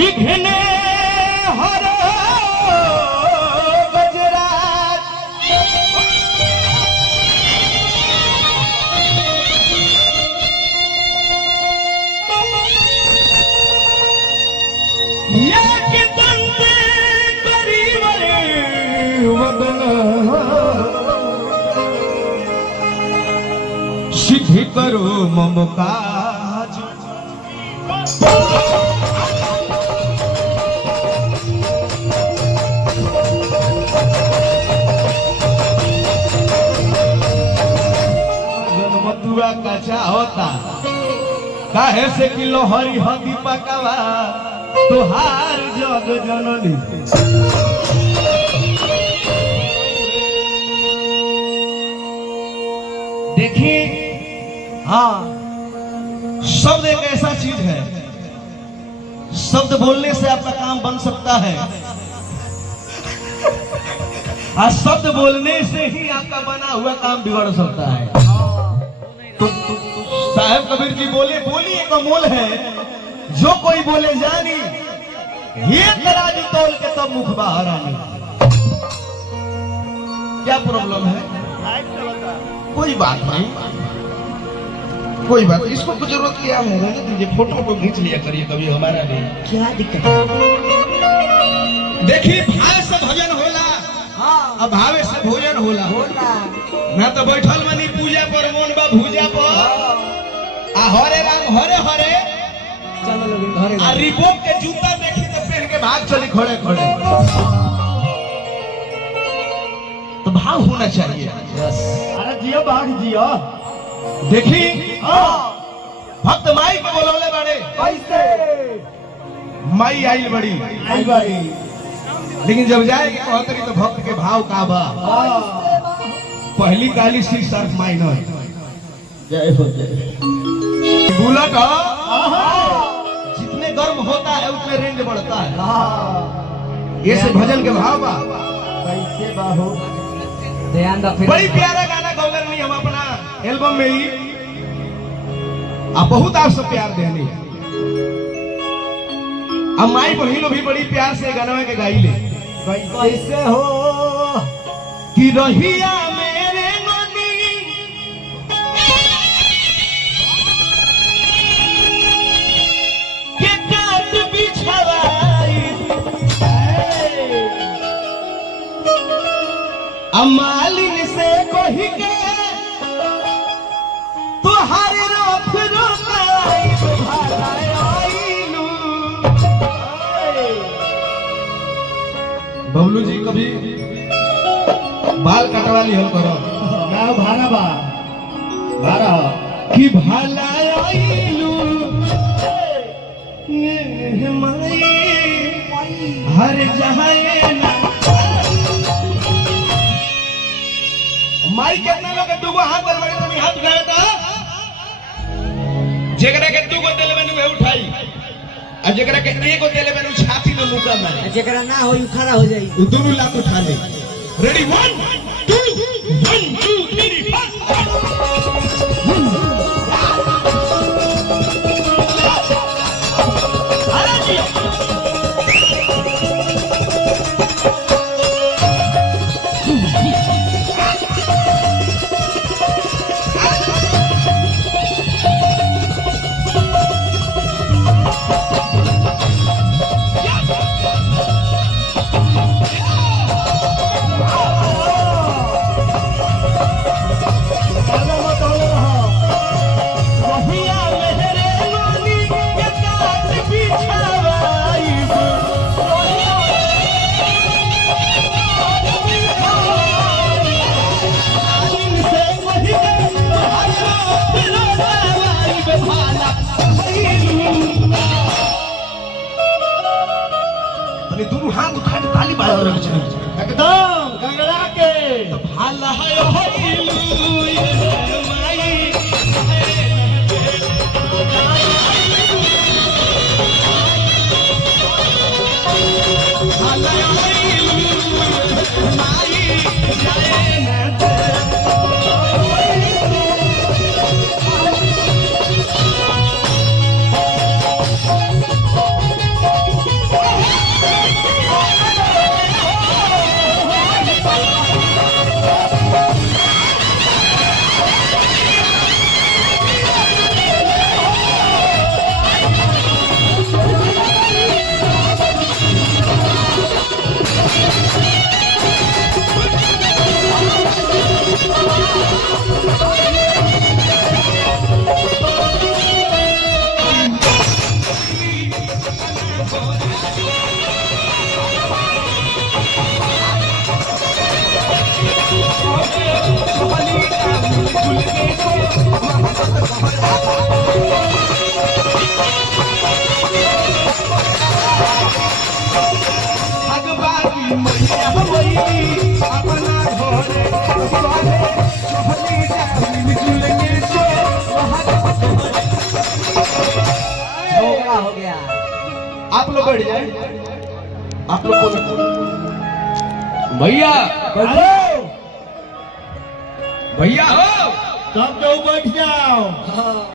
विघ्ने हरो गजराज याके दंते करीवरे वदन सिद्धि करो मम काज जन्मतुआ कचा होता काहे से कि लोहरी हदी पकावा तुहार जग जननी देखिए हाँ शब्द एक ऐसा चीज है शब्द बोलने से आपका काम बन सकता है और शब्द बोलने से ही आपका बना हुआ काम बिगड़ सकता है। साहब कबीर जी बोले बोली एक अमोल है जो कोई बोले जानी ये तराजू तोल के तब मुख बाहर आनी। क्या प्रॉब्लम है? कोई बात नहीं कोई बात इसको कुछ जरूरत क्या है रहने दीजिए फोटो को खींच लिया करिए कभी हमारा भी क्या दिक्कत है। देखिए भाव से भजन होला हाँ भावे से भोजन होला मैं तो बैठल मनी पूजा पर मोन बा भूजा पर आ हरे राम हरे हरे चलो लोग घरे आ रिबोक के जूता देखी तो पहन के भाग चली खड़े खड़े तो भाव होना चाहिए। अरे जियो बाघ जियो देखी भक्त माई के बोलौले बड़े कैसे माई आई बड़ी लेकिन जब जाएगी कहतरी तो भक्त के भाव का बा पहली काली सी सर्फ माइनर जय हो जय बुलेट जितने गर्म होता है उतने रेंज बढ़ता है। ये से भजन के भाव बा कैसे बाहो ध्यान रखिए बड़ी प्यारा गाना गौगरनी हम अपना एल्बम में ही आप बहुत आपसे प्यार देनी अब माई बहिनो भी बड़ी प्यार से गाना के गाई ले कैसे हो कि रहिया मेरे ननी के काट बिछवाई अमालिन से कही के तुहार रोफ रोकाई आईलू। बबलू जी कभी बाल कटवा ली हम करो ना भारा बा भारा कि भाला आईलू ये माई हर जहाए ना माई कितना लोग दुगो हाथ पर बड़े तनी हाथ उठाए तो जेकरा के दुगो देले में नुहे उठाई और जेकरा के एगो देले में नु छाती में मुका मारे जेकरा ना होई खड़ा हो जाई उ दोनों लाख उठा ले। रेडी 1 2 1 2 3 दोनों हाथ उठा के ताली बजा रहे हैं एकदम गंगड़ा के भाला है होइलू ये माई भाला होइलू माई जाए ना हो गया। आप लोग बैठ जाए। आप लोग भैया भैया हो तब तो बैठ जाओ।